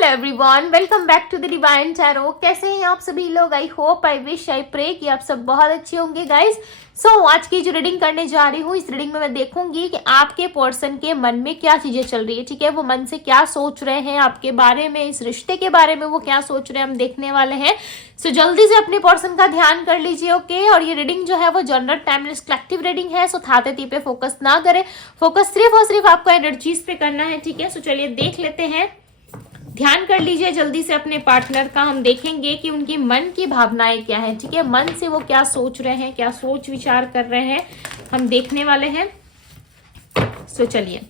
Hello everyone, welcome back to the Divine Tarot. कैसे हैं आप सभी लोग? I hope, I wish, I pray कि आप सब बहुत अच्छे होंगे गाइस। आज की जो रीडिंग करने जा रही हूँ, इस रीडिंग में मैं देखूंगी कि आपके पर्सन के मन में क्या चीजें चल रही है। ठीक है, वो मन से क्या सोच रहे हैं आपके बारे में, इस रिश्ते के बारे में वो क्या सोच रहे हैं, हम देखने वाले हैं। जल्दी से अपने पर्सन का ध्यान कर लीजिए। ओके, और ये रीडिंग जो है वो जनरल टाइमलेस कलेक्टिव रीडिंग है। थाते पे फोकस ना करें, फोकस सिर्फ और सिर्फ आपको एनर्जीज पे करना है। ठीक है, चलिए देख लेते हैं। ध्यान कर लीजिए जल्दी से अपने पार्टनर का। हम देखेंगे कि उनकी मन की भावनाएं क्या है। ठीक है, मन से वो क्या सोच रहे हैं, क्या सोच विचार कर रहे हैं, हम देखने वाले हैं। चलिए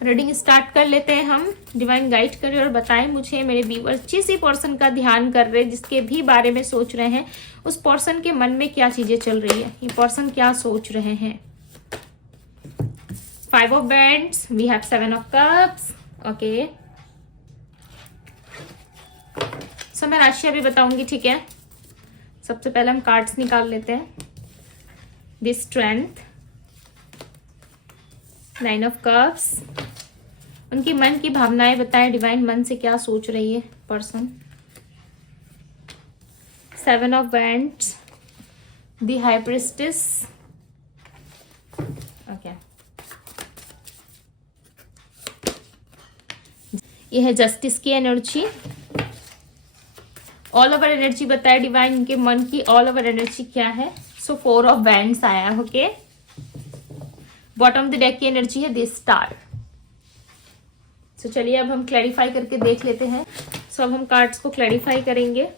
रीडिंग स्टार्ट कर लेते हैं हम। डिवाइन गाइड करें और बताएं मुझे मेरे व्यूअर्स जिस पर्सन का ध्यान कर रहे हैं, जिसके भी बारे में सोच रहे हैं, उस पर्सन के मन में क्या चीजें चल रही है, ये पर्सन क्या सोच रहे हैं। 5 of Wands, we have 7 of Cups। Okay, मैं राशि अभी बताऊंगी। ठीक है, सबसे पहले हम कार्ड्स निकाल लेते हैं। The strength, 9 of cups. उनकी मन की भावनाएं बताएं डिवाइन, मन से क्या सोच रही है person. 7 of Wands, the high priestess. Okay, ये है जस्टिस की एनर्जी। ऑल ओवर एनर्जी बताए डिवाइन, इनके मन की ऑल ओवर एनर्जी क्या है। 4 ऑफ Wands आया। Okay, bottom of the deck की एनर्जी है दिस स्टार। चलिए अब हम क्लैरिफाई करके देख लेते हैं। अब हम कार्ड्स को क्लैरिफाई करेंगे।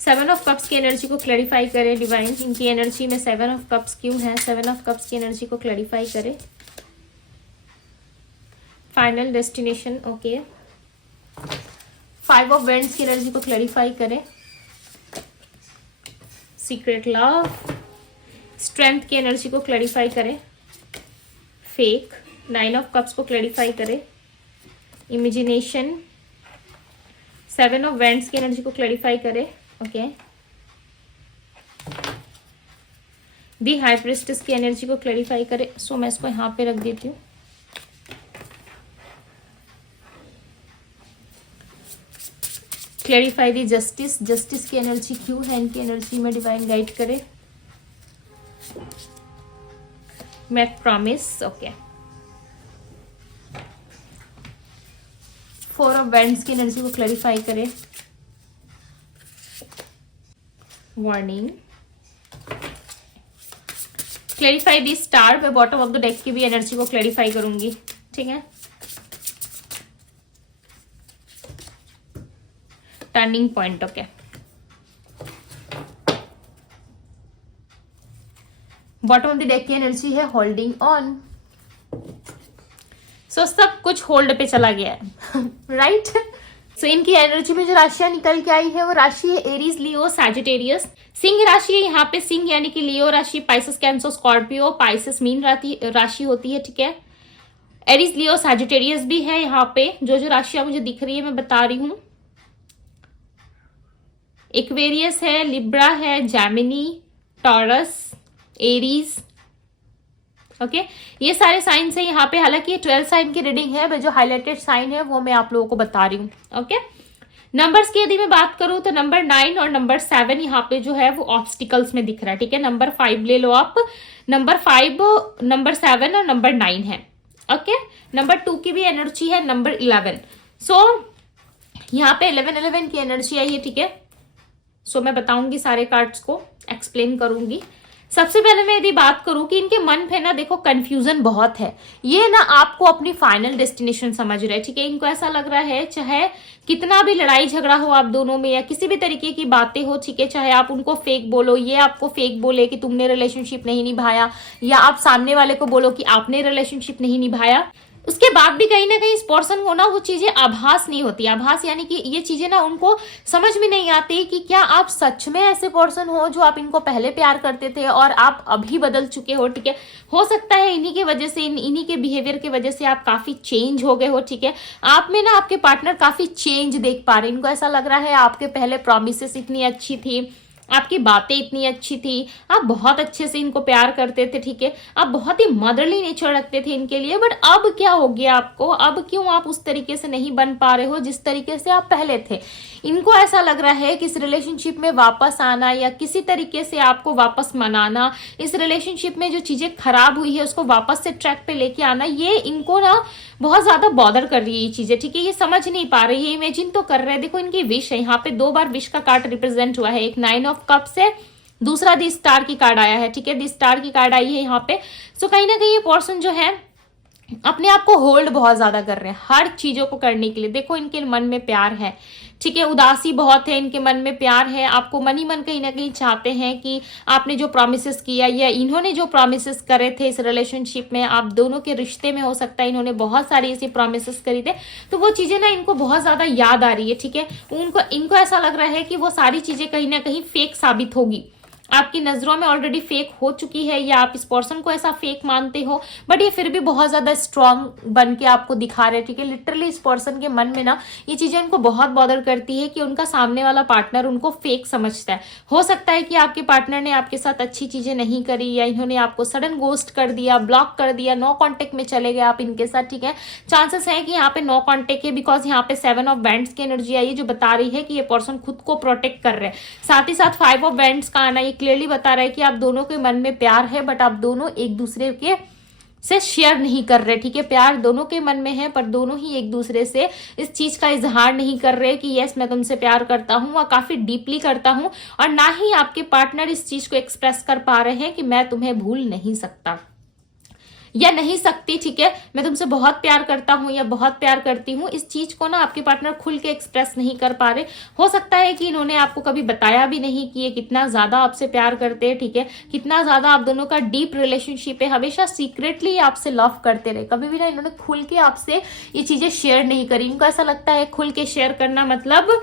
7 ऑफ कप्स की एनर्जी को क्लैरिफाई करें डिवाइन, इनकी एनर्जी में 7 ऑफ कप्स क्यों है। 7 ऑफ कप्स की एनर्जी को क्लैरिफाई करें। Final destination. Okay, 5 of Wands की एनर्जी को क्लैरिफाई करें। सीक्रेट लव, स्ट्रेंथ की एनर्जी को क्लैरिफाई करें। फेक, 9 ऑफ कप्स को क्लैरिफाई करें। इमेजिनेशन, 7 ऑफ Wands की एनर्जी को क्लैरिफाई करें। ओके, दी हाई प्रीस्टेस की एनर्जी को क्लैरिफाई करें। मैं इसको यहाँ पे रख देती हूँ। क्लैरिफाई दी जस्टिस, जस्टिस की एनर्जी क्यों है इनकी एनर्जी में, डिवाइन गाइड करे। Make promise. Okay, 4 of Wands की एनर्जी को क्लैरिफाई करे। वार्निंग, क्लैरिफाई दी स्टार। मैं बॉटम ऑफ द डेक की भी एनर्जी को क्लैरिफाई करूंगी। ठीक है, turning point. Okay, bottom of the deck की एनर्जी है होल्डिंग ऑन। सब कुछ होल्ड पे चला गया है राइट। इनकी एनर्जी में जो राशियां निकल के आई है वो राशि है एरीज, लियो, सैजिटेरियस। सिंह राशि है यहाँ पे। सिंह यानी कि लियो राशि, Pisces, cancer, Scorpio, Pisces mean राशि होती है। ठीक है, एरीज, लियो, सैजिटेरियस भी है यहाँ पे। जो राशियां मुझे दिख रही है मैं बता रही हूँ। एक्वेरियस है, लिब्रा है, जैमिनी, टॉरस, एरीज। ओके, ये सारे साइंस है यहाँ पे। हालांकि ये 12 साइन की रीडिंग है, जो हाईलाइटेड साइन है वो मैं आप लोगों को बता रही हूँ। ओके, नंबर्स की यदि मैं बात करूं तो नंबर 9 और नंबर 7 यहाँ पे जो है वो ऑब्स्टिकल्स में दिख रहा है। ठीक है, नंबर 5 ले लो आप। नंबर 5, नंबर 7 और नंबर 9 है। ओके, नंबर 2 की भी एनर्जी है, नंबर 11। यहाँ पे 11 की एनर्जी आई है। ठीक है, मैं बताऊंगी सारे कार्ड्स को, एक्सप्लेन करूंगी। सबसे पहले मैं यदि बात करूं कि इनके मन पे ना देखो कंफ्यूजन बहुत है। ये ना आपको अपनी फाइनल डेस्टिनेशन समझ रहे हैं। ठीक है, इनको ऐसा लग रहा है चाहे कितना भी लड़ाई झगड़ा हो आप दोनों में या किसी भी तरीके की बातें हो, ठीक है, चाहे आप उनको फेक बोलो, ये आपको फेक बोले कि तुमने रिलेशनशिप नहीं निभाया, या आप सामने वाले को बोलो कि आपने रिलेशनशिप नहीं निभाया, उसके बाद भी कहीं ना कहीं इस पर्सन को ना वो चीजें आभास नहीं होती। आभास यानी कि ये चीजें ना उनको समझ में नहीं आती कि क्या आप सच में ऐसे पर्सन हो जो आप इनको पहले प्यार करते थे और आप अभी बदल चुके हो। ठीक है, हो सकता है इन्हीं की वजह से, इन्हीं के बिहेवियर की वजह से आप काफी चेंज हो गए हो। ठीक है, आप में ना आपके पार्टनर काफी चेंज देख पा रहे हैं। इनको ऐसा लग रहा है आपके पहले प्रॉमिसेस इतनी अच्छी थी, आपकी बातें इतनी अच्छी थी, आप बहुत अच्छे से इनको प्यार करते थे, ठीक है, आप बहुत ही मदरली नेचर रखते थे इनके लिए। बट अब क्या हो गया आपको, अब क्यों आप उस तरीके से नहीं बन पा रहे हो जिस तरीके से आप पहले थे? इनको ऐसा लग रहा है कि इस रिलेशनशिप में वापस आना या किसी तरीके से आपको वापस मनाना, इस रिलेशनशिप में जो चीजें खराब हुई है उसको वापस से ट्रैक पे लेके आना, ये इनको ना बहुत ज्यादा बॉदर कर रही है ये चीजें, ठीक है। ये समझ नहीं पा रही है, इमेजिन तो कर रहे हैं। देखो इनकी विश है, यहाँ पे 2 बार विश का कार्ड रिप्रेजेंट हुआ है, एक 9 ऑफ कप्स है, दूसरा दी स्टार की कार्ड आया है, ठीक है, दी स्टार की कार्ड आई है यहाँ पे। सो कहीं ना कहीं ये पर्सन जो है अपने आप को होल्ड बहुत ज्यादा कर रहे हैं हर चीजों को करने के लिए। देखो इनके मन में प्यार है, ठीक है, उदासी बहुत है, इनके मन में प्यार है, आपको मन ही मन कहीं ना कहीं चाहते हैं कि आपने जो प्रॉमिसेस किया या इन्होंने जो प्रॉमिसेस करे थे इस रिलेशनशिप में, आप दोनों के रिश्ते में हो सकता है इन्होंने बहुत सारी ऐसी प्रॉमिसेस करी थे, तो वो चीजें ना इनको बहुत ज्यादा याद आ रही है, ठीक है। इनको ऐसा लग रहा है कि वो सारी चीजें कहीं ना कहीं फेक साबित होगी, आपकी नजरों में ऑलरेडी फेक हो चुकी है या आप इस पर्सन को ऐसा फेक मानते हो, बट ये फिर भी बहुत ज्यादा स्ट्रांग बन के आपको दिखा रहे हैं, ठीक है। लिटरली इस पर्सन के मन में ना ये चीजें उनको बहुत बॉदर करती है कि उनका सामने वाला पार्टनर उनको फेक समझता है। हो सकता है कि आपके पार्टनर ने आपके साथ अच्छी चीजें नहीं करी या इन्होंने आपको सडन गोस्ट कर दिया, ब्लॉक कर दिया, नो कॉन्टेक्ट में चले गए आप इनके साथ, ठीक है। चांसेस है कि यहाँ पे नो कॉन्टेक्ट है, बिकॉज यहाँ पे 7 ऑफ वैंड्स की एनर्जी आई है जो बता रही है कि ये पर्सन खुद को प्रोटेक्ट कर रहे हैं। साथ ही साथ 5 ऑफ वैंड्स का आना ये क्लियरली बता रहा है कि आप दोनों के मन में प्यार है, बट आप दोनों एक दूसरे के से शेयर नहीं कर रहे, ठीक है। प्यार दोनों के मन में है पर दोनों ही एक दूसरे से इस चीज का इजहार नहीं कर रहे कि यस मैं तुमसे प्यार करता हूं और काफी डीपली करता हूं, और ना ही आपके पार्टनर इस चीज को एक्सप्रेस कर पा रहे हैं कि मैं तुम्हें भूल नहीं सकता या नहीं सकती, ठीक है, मैं तुमसे बहुत प्यार करता हूं या बहुत प्यार करती हूं। इस चीज को ना आपके पार्टनर खुल के एक्सप्रेस नहीं कर पा रहे। हो सकता है कि इन्होंने आपको कभी बताया भी नहीं कि ये कितना ज्यादा आपसे प्यार करते हैं, ठीक है, कितना ज्यादा आप दोनों का डीप रिलेशनशिप है, हमेशा सीक्रेटली आपसे लव करते रहे, कभी भी ना इन्होंने खुल के आपसे ये चीजें शेयर नहीं करी। इनको ऐसा लगता है खुल के शेयर करना मतलब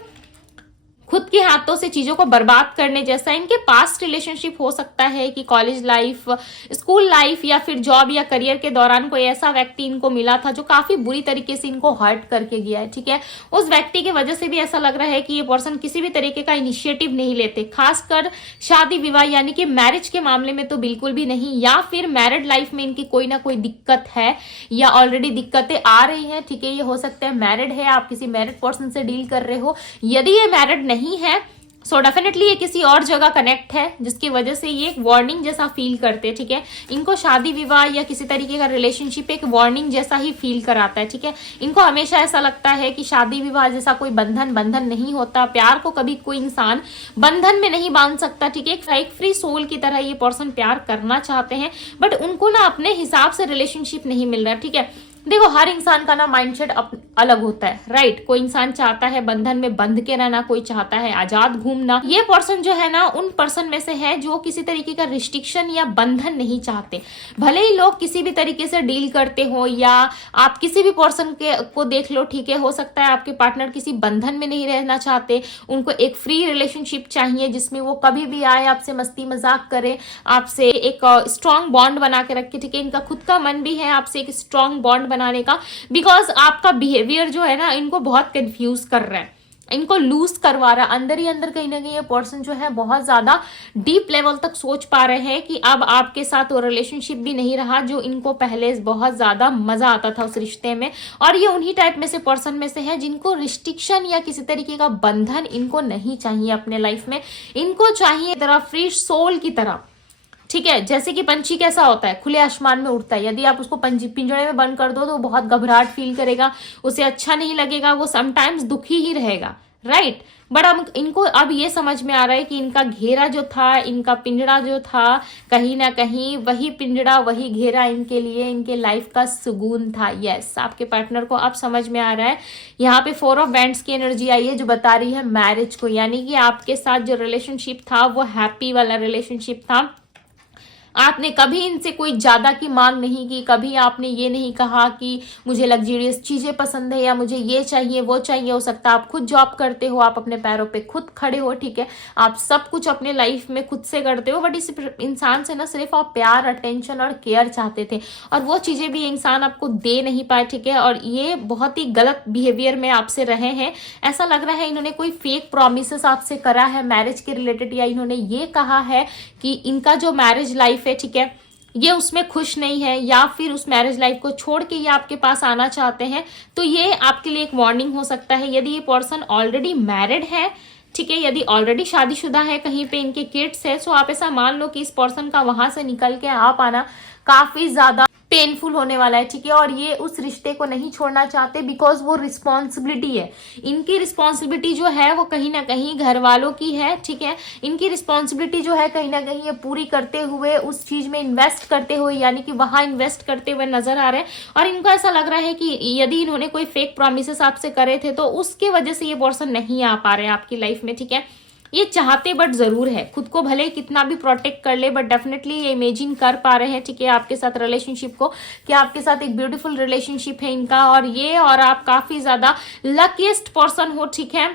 खुद के हाथों से चीजों को बर्बाद करने जैसा। इनके पास्ट रिलेशनशिप हो सकता है कि कॉलेज लाइफ, स्कूल लाइफ या फिर जॉब या करियर के दौरान कोई ऐसा व्यक्ति इनको मिला था जो काफी बुरी तरीके से इनको हर्ट करके गया है, ठीक है। उस व्यक्ति की वजह से भी ऐसा लग रहा है कि ये पर्सन किसी भी तरीके का इनिशिएटिव नहीं लेते, खासकर शादी विवाह यानी कि मैरिज के मामले में तो बिल्कुल भी नहीं, या फिर मैरिड लाइफ में इनकी कोई ना कोई दिक्कत है या ऑलरेडी दिक्कतें आ रही हैं, ठीक है। ये हो सकता है मैरिड है, आप किसी मैरिड पर्सन से डील कर रहे हो। यदि ये मैरिड नहीं है सो डेफिनेटली ये किसी और जगह कनेक्ट है जिसकी वजह से ये एक वार्निंग जैसा फील करते हैं, ठीक है। इनको शादी विवाह या किसी तरीके का रिलेशनशिप एक वार्निंग जैसा ही फील कराता है, ठीक है। इनको हमेशा ऐसा लगता है कि शादी विवाह जैसा कोई बंधन नहीं होता, प्यार को कभी कोई इंसान बंधन में नहीं बांध सकता, ठीक है। एक फ्री सोल की तरह ये पर्सन प्यार करना चाहते हैं, बट उनको ना अपने हिसाब से रिलेशनशिप नहीं मिल रहा, ठीक है। देखो हर इंसान का ना माइंडसेट अलग होता है, राइट। कोई इंसान चाहता है बंधन में बंध के रहना, कोई चाहता है आजाद घूमना। ये पर्सन जो है ना उन पर्सन में से है जो किसी तरीके का रिस्ट्रिक्शन या बंधन नहीं चाहते। भले ही लोग किसी भी तरीके से डील करते हो या आप किसी भी पर्सन को देख लो, ठीक है, हो सकता है आपके पार्टनर किसी बंधन में नहीं रहना चाहते, उनको एक फ्री रिलेशनशिप चाहिए जिसमें वो कभी भी आए आपसे मस्ती मजाक करे, आपसे एक स्ट्रांग बॉन्ड बना के रखे, ठीक है। इनका खुद का मन भी है आपसे एक स्ट्रांग बॉन्ड बनाने का, बिकॉज आपका बिहेवियर जो है ना इनको बहुत कंफ्यूज कर रहा है, इनको लूज करवा रहा है। अंदर ही अंदर कहीं ना कहीं ये पर्सन जो है बहुत ज्यादा डीप लेवल तक सोच पा रहे हैं कि अब आपके साथ वो रिलेशनशिप भी नहीं रहा जो इनको पहले बहुत ज्यादा मजा आता था उस रिश्ते में। और ये उन्हीं टाइप में से पर्सन में से है जिनको रिस्ट्रिक्शन या किसी तरीके का बंधन इनको नहीं चाहिए अपने लाइफ में। इनको चाहिए तरह फ्री सोल की तरह, ठीक है। जैसे कि पंछी कैसा होता है, खुले आसमान में उड़ता है, यदि आप उसको पिंजरे में बंद कर दो तो बहुत घबराहट फील करेगा, उसे अच्छा नहीं लगेगा, वो समटाइम्स दुखी ही रहेगा, राइट। बट अब इनको अब ये समझ में आ रहा है कि इनका घेरा जो था, इनका पिंजड़ा जो था, कहीं ना कहीं वही पिंजड़ा वही घेरा इनके लिए इनके लाइफ का सुकून था। यस, आपके पार्टनर को अब समझ में आ रहा है। यहाँ पे 4 ऑफ वैंड्स की एनर्जी आई है जो बता रही है मैरिज को, यानी कि आपके साथ जो रिलेशनशिप था वो हैप्पी वाला रिलेशनशिप था, आपने कभी इनसे कोई ज्यादा की मांग नहीं की, कभी आपने ये नहीं कहा कि मुझे लग्जरियस चीजें पसंद है या मुझे ये चाहिए वो चाहिए। हो सकता है आप खुद जॉब करते हो, आप अपने पैरों पे खुद खड़े हो, ठीक है, आप सब कुछ अपने लाइफ में खुद से करते हो, बट इस इंसान से ना सिर्फ आप प्यार, अटेंशन और केयर चाहते थे और वो चीजें भी इंसान आपको दे नहीं पाए, ठीक है। और ये बहुत ही गलत बिहेवियर में आपसे रहे हैं। ऐसा लग रहा है इन्होंने कोई फेक प्रॉमिसेस आपसे करा है मैरिज के रिलेटेड, या इन्होंने ये कहा है कि इनका जो मैरिज लाइफ है, ठीक है, ये उसमें खुश नहीं है, या फिर उस मैरिज लाइफ को छोड़ के ये आपके पास आना चाहते हैं। तो ये आपके लिए एक वार्निंग हो सकता है। यदि ये पर्सन ऑलरेडी मैरिड है, ठीक है, यदि ऑलरेडी शादीशुदा है, कहीं पे इनके किड्स है, सो आप ऐसा मान लो कि इस पर्सन का वहां से निकल के आ पाना काफी ज्यादा पेनफुल होने वाला है, ठीक है। और ये उस रिश्ते को नहीं छोड़ना चाहते बिकॉज वो रिस्पॉन्सिबिलिटी है। इनकी रिस्पॉन्सिबिलिटी जो है वो कहीं ना कहीं घर वालों की है, ठीक है। इनकी रिस्पॉन्सिबिलिटी जो है कहीं ना कहीं ये पूरी करते हुए, उस चीज में इन्वेस्ट करते हुए, यानी कि वहां इन्वेस्ट करते हुए नजर आ रहे हैं। और इनको ऐसा लग रहा है कि यदि इन्होंने कोई फेक प्रॉमिसेस आपसे करे थे तो उसके वजह से ये पर्सन नहीं आ पा रहे हैं आपकी लाइफ में, ठीक है। ये चाहते बट जरूर है, खुद को भले कितना भी प्रोटेक्ट कर ले बट डेफिनेटली ये इमेजिन कर पा रहे हैं, ठीक है, आपके साथ रिलेशनशिप को, कि आपके साथ एक ब्यूटीफुल रिलेशनशिप है इनका, और ये और आप काफी ज्यादा लकीएस्ट पर्सन हो, ठीक है।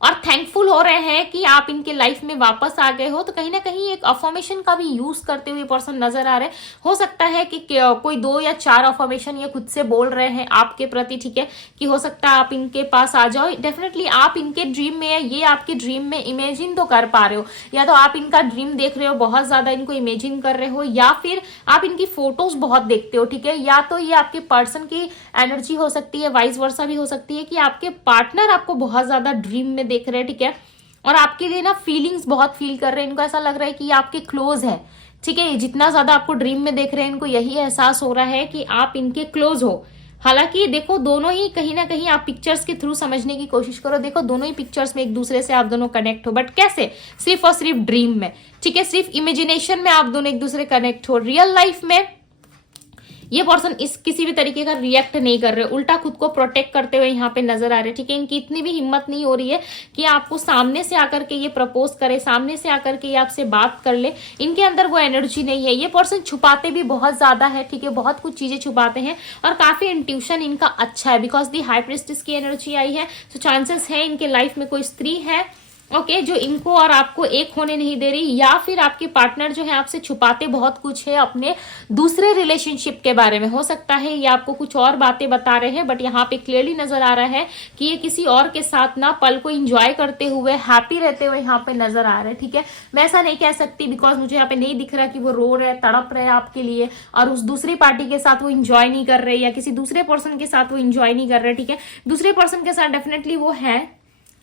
और थैंकफुल हो रहे हैं कि आप इनके लाइफ में वापस आ गए हो। तो कहीं ना कहीं एक अफर्मेशन का भी यूज करते हुए पर्सन नजर आ रहे हैं। हो सकता है कि कोई 2 या 4 अफर्मेशन ये खुद से बोल रहे हैं आपके प्रति, ठीक है, कि हो सकता है आप इनके पास आ जाओ। डेफिनेटली आप इनके ड्रीम में है, ये आपके ड्रीम में इमेजिन तो कर पा रहे हो, या तो आप इनका ड्रीम देख रहे हो, बहुत ज्यादा इनको इमेजिन कर रहे हो, या फिर आप इनकी फोटोज बहुत देखते हो, ठीक है। या तो ये आपके पर्सन की एनर्जी हो सकती है, वाइस वर्सा भी हो सकती है कि आपके पार्टनर आपको बहुत ज्यादा ड्रीम में देख रहे हैं, ठीक है, और आपके लिए ना फीलिंग्स बहुत फील कर रहे हैं। इनको ऐसा लग रहा है कि ये आपके क्लोज है, ठीक है। जितना ज्यादा आपको ड्रीम में देख रहे हैं, इनको यही एहसास हो रहा है कि आप इनके क्लोज हो। हालांकि देखो, दोनों ही कहीं ना कहीं आप पिक्चर्स के थ्रू समझने की कोशिश करो, देखो दोनों ही पिक्चर्स में एक दूसरे से आप दोनों कनेक्ट हो, बट कैसे? सिर्फ और सिर्फ ड्रीम में, ठीक है, सिर्फ इमेजिनेशन में आप दोनों एक दूसरे कनेक्ट हो। रियल लाइफ में ये पर्सन इस किसी भी तरीके का रिएक्ट नहीं कर रहे, उल्टा खुद को प्रोटेक्ट करते हुए यहाँ पे नजर आ रहे, ठीक है। इनकी इतनी भी हिम्मत नहीं हो रही है कि आपको सामने से आकर के ये प्रपोज करे, सामने से आकर के ये आपसे बात कर ले। इनके अंदर वो एनर्जी नहीं है। ये पर्सन छुपाते भी बहुत ज्यादा है, ठीक है, बहुत कुछ चीजें छुपाते हैं, और काफी इंट्यूशन इनका अच्छा है बिकॉज दी हाई प्रीस्टेस की एनर्जी आई है। तो चांसेस है इनके लाइफ में कोई स्त्री है, ओके, जो इनको और आपको एक होने नहीं दे रही, या फिर आपके पार्टनर जो है आपसे छुपाते बहुत कुछ है अपने दूसरे रिलेशनशिप के बारे में। हो सकता है ये आपको कुछ और बातें बता रहे हैं, बट यहाँ पे क्लियरली नजर आ रहा है कि ये किसी और के साथ ना पल को एंजॉय करते हुए, हैप्पी रहते हुए यहाँ पे नजर आ रहे हैं, ठीक है। मैं ऐसा नहीं कह सकती बिकॉज मुझे यहाँ पे नहीं दिख रहा कि वो रो रहे, तड़प रहे आपके लिए, और उस दूसरी पार्टी के साथ वो इंजॉय नहीं कर रहे, या किसी दूसरे पर्सन के साथ वो इंजॉय नहीं कर रहे, ठीक है। दूसरे पर्सन के साथ डेफिनेटली वो है,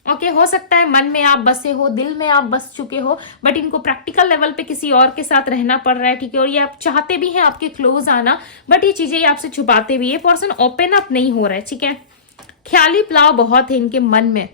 ओके। हो सकता है मन में आप बसे हो, दिल में आप बस चुके हो, बट इनको प्रैक्टिकल लेवल पे किसी और के साथ रहना पड़ रहा है, ठीक है। और ये आप चाहते भी हैं आपके क्लोज आना, बट ये चीजें आपसे छुपाते भी। ये पर्सन ओपन अप नहीं हो रहा है, ठीक है। ख्याली पुलाव बहुत है इनके मन में,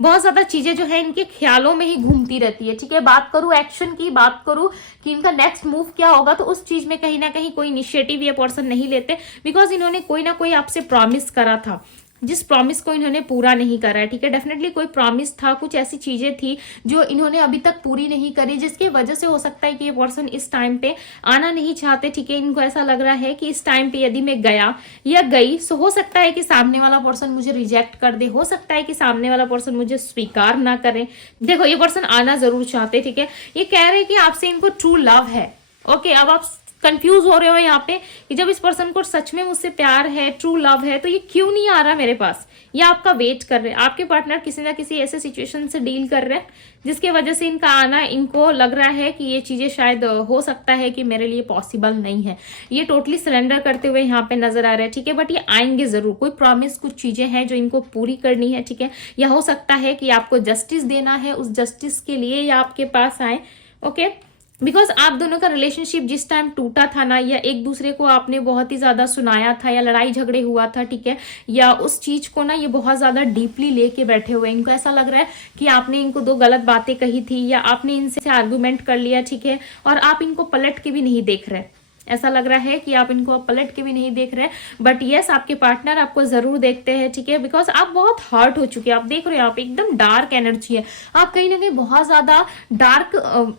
बहुत ज्यादा चीजें जो है इनके ख्यालों में ही घूमती रहती है, ठीक है। बात करूं एक्शन की, बात करूं कि इनका नेक्स्ट मूव क्या होगा, तो उस चीज में कहीं ना कहीं कोई इनिशिएटिव ये पर्सन नहीं लेते बिकॉज इन्होंने कोई ना कोई आपसे प्रॉमिस करा था, जिस प्रॉमिस को इन्होंने पूरा नहीं करा है, ठीक है। डेफिनेटली कोई प्रॉमिस था, कुछ ऐसी चीजें थी जो इन्होंने अभी तक पूरी नहीं करी, जिसकी वजह से हो सकता है कि ये पर्सन इस टाइम पे आना नहीं चाहते, ठीक है। इनको ऐसा लग रहा है कि इस टाइम पे यदि मैं गया या गई, सो हो सकता है कि सामने वाला पर्सन मुझे रिजेक्ट कर दे, हो सकता है कि सामने वाला पर्सन मुझे स्वीकार ना करे। देखो, ये पर्सन आना जरूर चाहते, ठीक है। ये कह रहे हैं कि आपसे इनको ट्रू लव है, ओके। अब आप कंफ्यूज हो रहे हो यहाँ पे कि जब इस पर्सन को सच में मुझसे प्यार है, ट्रू लव है, तो ये क्यों नहीं आ रहा मेरे पास, या आपका वेट कर रहे हैं। आपके पार्टनर किसी ना किसी ऐसे सिचुएशन से डील कर रहे हैं जिसके वजह से इनका आना, इनको लग रहा है कि ये चीजें शायद हो सकता है कि मेरे लिए पॉसिबल नहीं है। ये टोटली सरेंडर करते हुए यहाँ पे नजर आ रहे हैं, ठीक है। बट ये आएंगे जरूर, कोई प्रॉमिस, कुछ चीजें हैं जो इनको पूरी करनी है, ठीक है। या हो सकता है कि आपको जस्टिस देना है, उस जस्टिस के लिए ये आपके पास आए, ओके। बिकॉज आप दोनों का रिलेशनशिप जिस टाइम टूटा था ना, या एक दूसरे को आपने बहुत ही ज्यादा सुनाया था, या लड़ाई झगड़े हुआ था, ठीक है, या उस चीज को ना ये बहुत ज्यादा डीपली लेके बैठे हुए। इनको ऐसा लग रहा है कि आपने इनको 2 गलत बातें कही थी, या आपने इनसे आर्गुमेंट कर लिया, ठीक है, और आप इनको पलट के भी नहीं देख रहे। ऐसा लग रहा है कि आप इनको अब पलट के भी नहीं देख रहे, बट यस, आपके पार्टनर आपको जरूर देखते हैं, ठीक है। बिकॉज आप बहुत हर्ट हो चुके हैं, आप देख रहे हो, आप एकदम डार्क एनर्जी है, आप कहीं ना कहीं बहुत ज्यादा डार्क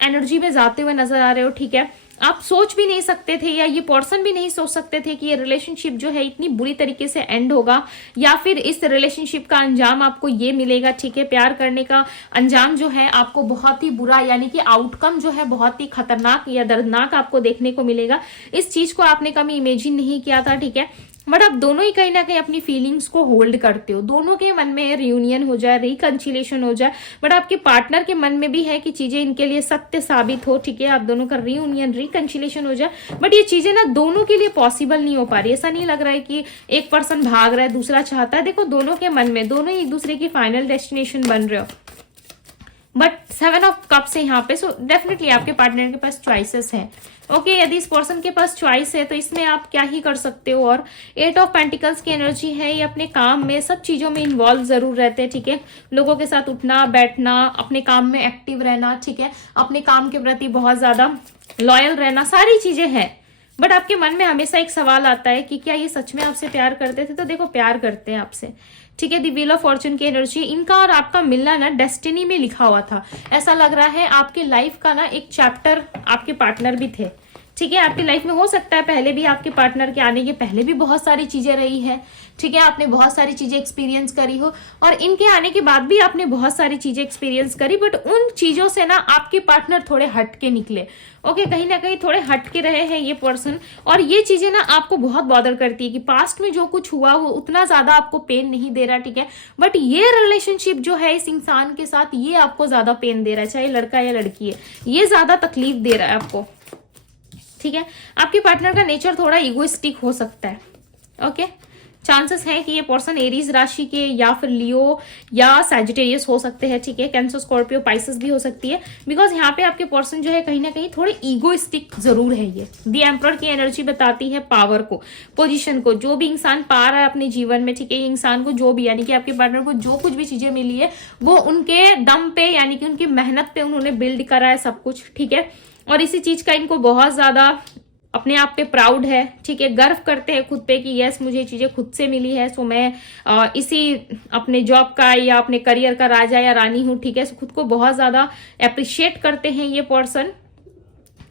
एनर्जी में जाते हुए नजर आ रहे हो, ठीक है। आप सोच भी नहीं सकते थे या ये पर्सन भी नहीं सोच सकते थे कि ये रिलेशनशिप जो है इतनी बुरी तरीके से एंड होगा, या फिर इस रिलेशनशिप का अंजाम आपको ये मिलेगा, ठीक है। प्यार करने का अंजाम जो है आपको बहुत ही बुरा, यानी कि आउटकम जो है बहुत ही खतरनाक या दर्दनाक आपको देखने को मिलेगा। इस चीज को आपने कभी इमेजिन नहीं किया था, ठीक है। बट आप दोनों ही कहीं ना कहीं अपनी फीलिंग्स को होल्ड करते हो, दोनों के मन में रियूनियन हो जाए, रिकंसिलिएशन हो जाए, बट आपके पार्टनर के मन में भी है कि चीजें इनके लिए सत्य साबित हो, ठीक है। आप दोनों का रियूनियन रिकंसिलिएशन हो जाए, बट ये चीजें ना दोनों के लिए पॉसिबल नहीं हो पा रही। ऐसा नहीं लग रहा है कि एक पर्सन भाग रहा है, दूसरा चाहता है। देखो दोनों के मन में, दोनों ही एक दूसरे की फाइनल डेस्टिनेशन बन रहे हो, बट 7 ऑफ कप्स है यहाँ पे। सो डेफिनेटली आपके पार्टनर के पास चॉइसेस है, ओके। यदि इस पर्सन के पास चॉइस है तो इसमें आप क्या ही कर सकते हो। और 8 ऑफ पेंटिकल्स की एनर्जी है, ये अपने काम में सब चीजों में इन्वॉल्व जरूर रहते हैं, ठीक है। लोगों के साथ उठना बैठना, अपने काम में एक्टिव रहना, ठीक है। अपने काम के प्रति बहुत ज्यादा लॉयल रहना, सारी चीजें हैं। बट आपके मन में हमेशा एक सवाल आता है कि क्या ये सच में आपसे प्यार करते थे? तो देखो प्यार करते हैं आपसे, ठीक है। द व्हील ऑफ फॉर्चून की एनर्जी, इनका और आपका मिलना ना डेस्टिनी में लिखा हुआ था। ऐसा लग रहा है आपके लाइफ का ना एक चैप्टर आपके पार्टनर भी थे, ठीक है। आपकी लाइफ में हो सकता है पहले भी, आपके पार्टनर के आने के पहले भी बहुत सारी चीजें रही है, ठीक है। आपने बहुत सारी चीजें एक्सपीरियंस करी हो, और इनके आने के बाद भी आपने बहुत सारी चीजें एक्सपीरियंस करी, बट उन चीजों से ना आपके पार्टनर थोड़े हट के निकले, ओके। कहीं ना कहीं थोड़े हट के रहे हैं ये पर्सन, और ये चीजें ना आपको बहुत बॉदर करती है कि पास्ट में जो कुछ हुआ वो उतना ज्यादा आपको पेन नहीं दे रहा, ठीक है। बट ये रिलेशनशिप जो है इस इंसान के साथ, ये आपको ज्यादा पेन दे रहा है, चाहे लड़का या लड़की है, ये ज्यादा तकलीफ दे रहा है आपको, ठीक है। आपके पार्टनर का नेचर थोड़ा इगोइस्टिक हो सकता है, ओके। चांसेस है कि ये पर्सन एरीज राशि के या फिर लियो या सैजिटेरियस हो सकते हैं, ठीक है। कैंसर, स्कॉर्पियो, पाइसेस भी हो सकती है, बिकॉज यहाँ पे आपके पर्सन जो है कहीं ना कहीं थोड़े ईगोइस्टिक जरूर है। ये द एम्परर की एनर्जी बताती है पावर को, पोजीशन को, जो भी इंसान पा रहा है अपने जीवन में, ठीक है। इंसान को जो भी, यानी कि आपके पार्टनर को जो कुछ भी चीजें मिली है वो उनके दम पे, यानी कि उनकी मेहनत पे उन्होंने बिल्ड करा है सब कुछ, ठीक है। और इसी चीज का इनको बहुत ज्यादा अपने आप पे प्राउड है, ठीक है। गर्व करते हैं खुद पे कि यस मुझे चीजें खुद से मिली है, सो मैं इसी अपने जॉब का या अपने करियर का राजा या रानी हूं, ठीक है। सो खुद को बहुत ज्यादा अप्रिशिएट करते हैं ये पर्सन,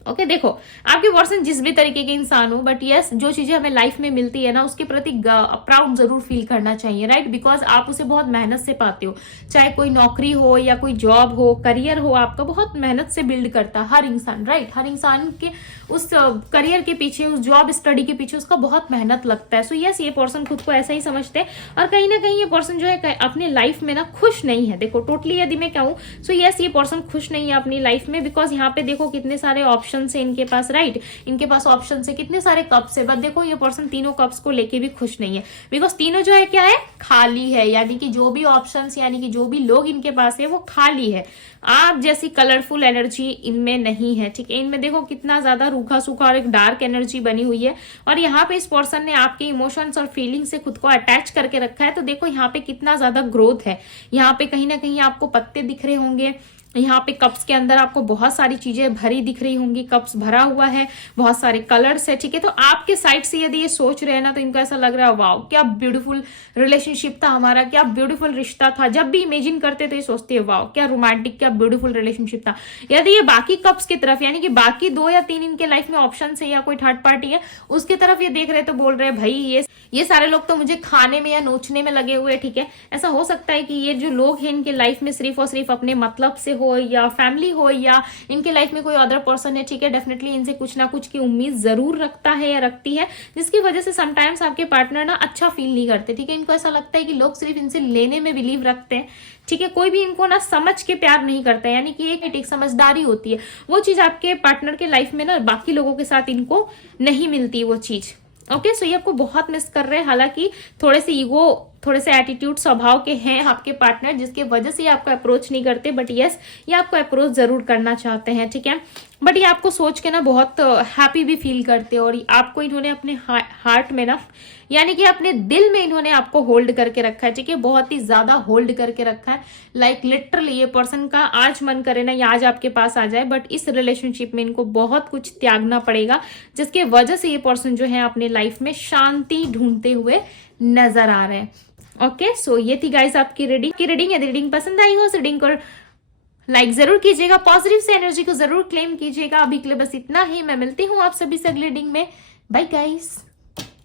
ओके। देखो आपके पर्सन जिस भी तरीके के इंसान हो, बट यस जो चीजें हमें लाइफ में मिलती है ना उसके प्रति प्राउड जरूर फील करना चाहिए, राइट। बिकॉज आप उसे बहुत मेहनत से पाते हो, चाहे कोई नौकरी हो या कोई जॉब हो, करियर हो, आपका बहुत मेहनत से बिल्ड करता है हर इंसान, राइट। हर इंसान के उस करियर के पीछे, उस जॉब स्टडी के पीछे उसका बहुत मेहनत लगता है। सो यस ये पर्सन खुद को ऐसा ही समझते हैं, और कहीं ना कहीं ये पर्सन जो है अपने लाइफ में ना खुश नहीं है। देखो टोटली यदि मैं कहूँ सो यस ये पर्सन खुश नहीं है अपनी लाइफ में, बिकॉज यहाँ पे देखो कितने सारे ऑप्शन है इनके पास, राइट। इनके पास ऑप्शन है, कितने सारे कप्स है, बट देखो ये पर्सन तीनों कप्स को लेके भी खुश नहीं है, बिकॉज तीनों जो है क्या है, खाली है। यानी कि जो भी ऑप्शंस, यानी कि जो भी लोग इनके पास है वो खाली है। आप जैसी कलरफुल एनर्जी इनमें नहीं है, ठीक है। इनमें देखो कितना ज्यादा रूखा सूखा और एक डार्क एनर्जी बनी हुई है, और यहाँ पे इस पर्सन ने आपके इमोशंस और फीलिंग्स से खुद को अटैच करके रखा है। तो देखो यहाँ पे कितना ज्यादा ग्रोथ है, यहाँ पे कहीं ना कहीं आपको पत्ते दिख रहे होंगे, यहाँ पे कप्स के अंदर आपको बहुत सारी चीजें भरी दिख रही होंगी, कप्स भरा हुआ है, बहुत सारे कलर्स है, ठीक है। तो आपके साइड से यदि ये सोच रहे हैं ना तो इनको ऐसा लग रहा है वाओ क्या ब्यूटीफुल रिलेशनशिप था हमारा, क्या ब्यूटीफुल रिश्ता था। जब भी इमेजिन करते तो ये सोचते हैं वाओ क्या रोमांटिक, क्या ब्यूटीफुल रिलेशनशिप था। यदि ये बाकी कप्स की तरफ, यानी कि बाकी 2 या 3 इनके लाइफ में ऑप्शन है या कोई थर्ड पार्टी है उसकी तरफ ये देख रहे तो बोल रहे भाई ये सारे लोग तो मुझे खाने में या नोचने में लगे हुए, ठीक है। ऐसा हो सकता है कि ये जो लोग हैं इनके लाइफ में सिर्फ और सिर्फ अपने मतलब से हो, या फैमिली हो, या इनके लाइफ में कोई अदर पर्सन है, ठीक है। डेफिनेटली इनसे कुछ ना कुछ की उम्मीद जरूर रखता है या रखती है, जिसकी वजह से समटाइम्स आपके पार्टनर ना अच्छा फील नहीं करते, ठीक है। इनको ऐसा लगता है कि लोग सिर्फ इनसे लेने में बिलीव रखते हैं, ठीक है। कोई भी इनको ना समझ के प्यार नहीं करता है, यानी कि एक समझदारी होती है, वो चीज आपके पार्टनर के लाइफ में ना बाकी लोगों के साथ इनको नहीं मिलती वो चीज, ओके। सो ये आपको बहुत मिस कर रहे हैं, हालांकि थोड़े से ईगो, थोड़े से एटीट्यूड स्वभाव के हैं आपके पार्टनर, जिसके वजह से ये आपको अप्रोच नहीं करते, बट यस ये आपको अप्रोच जरूर करना चाहते हैं, ठीक है। बट ये आपको सोच के ना बहुत हैप्पी भी फील करते हैं, और आपको इन्होंने अपने हार्ट में ना, यानी कि अपने दिल में इन्होंने आपको होल्ड करके रखा है, ठीक है। बहुत ही ज्यादा होल्ड करके रखा है, लाइक लिटरली ये पर्सन का आज मन करे ना ये आज आपके पास आ जाए, बट इस रिलेशनशिप में इनको बहुत कुछ त्यागना पड़ेगा, जिसके वजह से ये पर्सन जो है अपने लाइफ में शांति ढूंढते हुए नजर आ रहे हैं, ओके। सो ये थी गाइस आपकी रीडिंग। यदि रीडिंग पसंद आई हो रीडिंग को लाइक जरूर कीजिएगा, पॉजिटिव से एनर्जी को जरूर क्लेम कीजिएगा। अभी के लिए बस इतना ही, मैं मिलती हूँ आप सभी से अगले रीडिंग में। Bye guys.